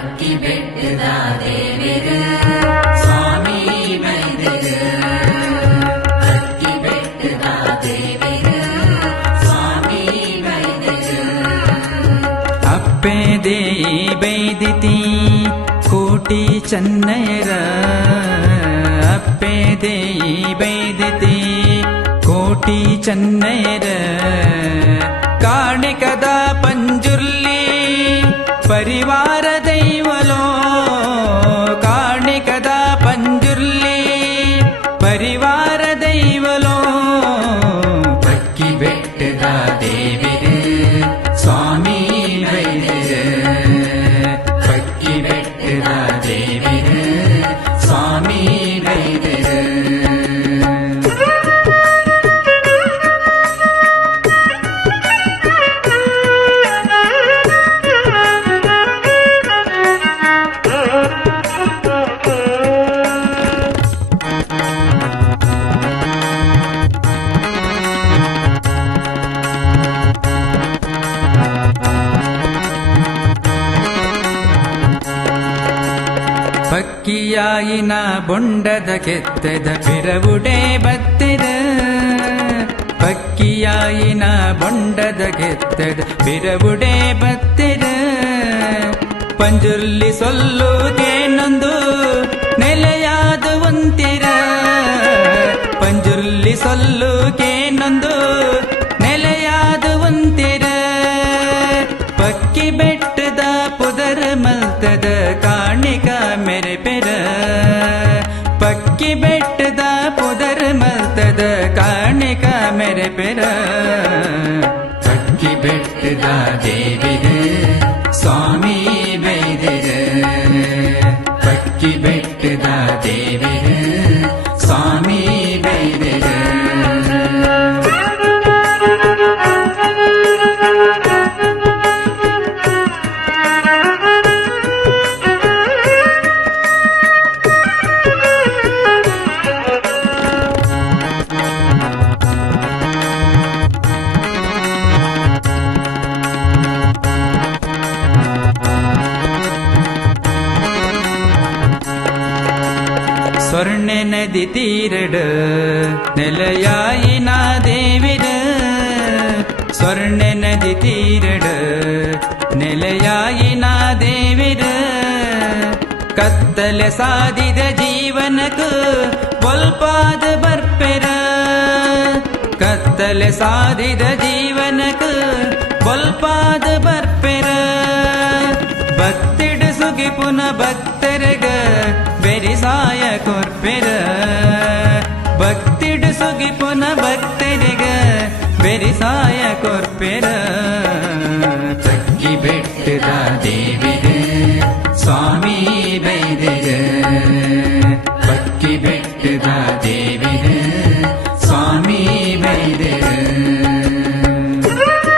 அக்கி பெட்டுதா தேவிரு சுவாமி மைதகு அக்கி பெட்டுதா தேவிரு சுவாமி மைதகு அப்பே தேயி பைதிதி கூட்டி சென்னையர அப்பே தேயி பைதிதி கூட்டி சென்னையர காணிக்கதா பஞ்ச wonderland ಪಕ್ಕಿಯಾಯಿನ ಬೊಂಡದ ಕೆತ್ತದ ಬಿರವುಡೆ ಬತ್ತಿರ ಪಕ್ಕಿಯಾಯಿನ ಬೊಂಡದ ಕೆತ್ತದ ಬಿರವುಡೆ ಬತ್ತಿರ ಪಂಜುರ್ಲಿ ಸೊಲ್ಲುಗೇನೊಂದು ನೆಲೆಯಾದು ಒಂತಿರ. ಪಂಜುರ್ಲಿ ಸೊಲ್ಲುಗೇನೊಂದು ನೆಲೆಯಾದು ಒಂತಿರ. ಪಕ್ಕಿ ಬೆಟ್ಟದ ಬೆಟ್ಟದ ಪುದರ್ ಮಲ್ತದ ಕಾಣಿಕ ಮೆರೆಪೆರ ಪಕ್ಕಿ ಬೆಟ್ಟದ ದೇವಿರ ಸ್ವಾಮಿ ಬೈದಿರ ಪಕ್ಕಿ ಬೆಟ್ಟದ ದೇವಿರ ಸ್ವಾಮಿ ಸ್ವರ್ಣ ನದಿ ತೀರಡ ನೆಲೆಯಾಯಿನ ದೇವಿರ ಸ್ವರ್ಣ ನದಿ ತೀರಡ ನೆಲೆಯಾಯಿನ ದೇವಿರ ಕತ್ತಲೆ ಸಾದಿದ ಜೀವನಕ್ಕೂ ಒಲ್ಪಾದ ಬರ್ಪೆರ ಕತ್ತಲೆ ಸಾದಿದ ಜೀವನಕ್ಕೂ ಒಲ್ಪಾದ ಬರ್ಪೆರ ಭಕ್ತಿಡು ಸುಗಿ ಪುನ ಭಕ್ತರಗ ரிசாய கொற்பெர பக்திடு சுகி புன பக்தரிக பெரிசாய கொற்பெர தக்கி பெட்டுதா தேவிரு சுவாமி வைதிரு பக்கி பெட்டுதா தேவிரு